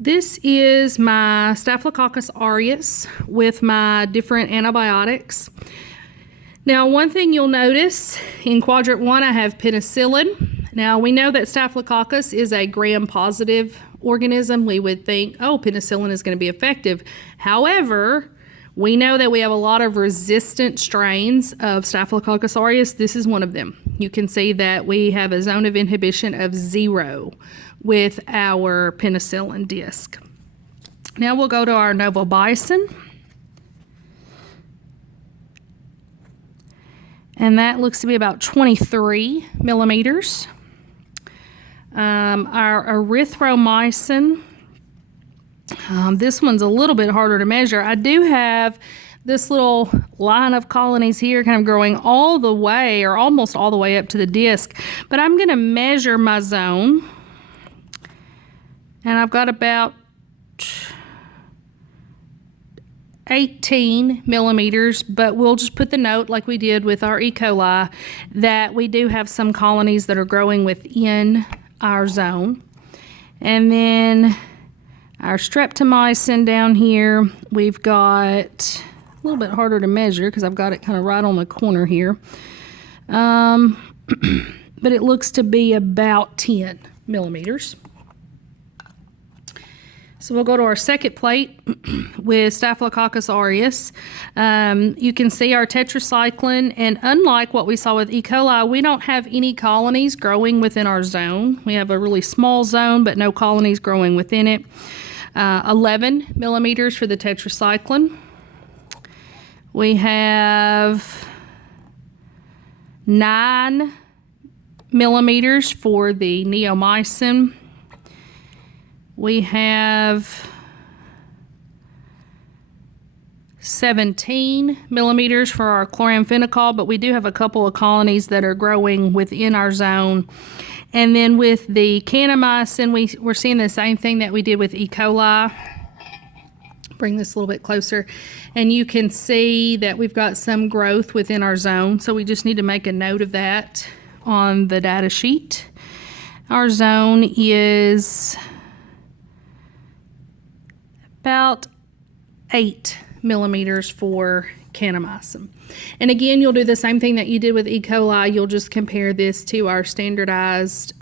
This is my Staphylococcus aureus with my different antibiotics. Now, one thing you'll notice in quadrant 1, I have penicillin. Now, we know that Staphylococcus is a gram-positive organism. We would think, oh, penicillin is going to be effective. However, we know that we have a lot of resistant strains of Staphylococcus aureus. This is one of them. You can see that we have a zone of inhibition of 0 with our penicillin disc. Now we'll go to our novobicin. And that looks to be about 23 millimeters. Our erythromycin, this one's a little bit harder to measure. I do have this little line of colonies here kind of growing all the way or almost all the way up to the disc, but I'm going to measure my zone, and I've got about 18 millimeters, but we'll just put the note like we did with our E. coli that we do have some colonies that are growing within our zone. And then our streptomycin down here, we've got a little bit harder to measure because I've got it kind of right on the corner here. But it looks to be about 10 millimeters. So we'll go to our second plate with Staphylococcus aureus. You can see our tetracycline, and unlike what we saw with E. coli, we don't have any colonies growing within our zone. We have a really small zone, but no colonies growing within it. 11 millimeters for the tetracycline. We have 9 millimeters for the neomycin. We have 17 millimeters for our chloramphenicol, but we do have a couple of colonies that are growing within our zone. And then with the kanamycin, we're seeing the same thing that we did with E. coli. Bring this a little bit closer, and you can see that we've got some growth within our zone, so we just need to make a note of that on the data sheet. Our zone is about 8 millimeters for kanamycin. And again, you'll do the same thing that you did with E. coli. You'll just compare this to our standardized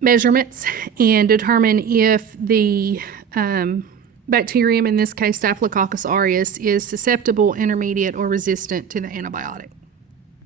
measurements and determine if the bacterium, in this case Staphylococcus aureus, is susceptible, intermediate, or resistant to the antibiotic.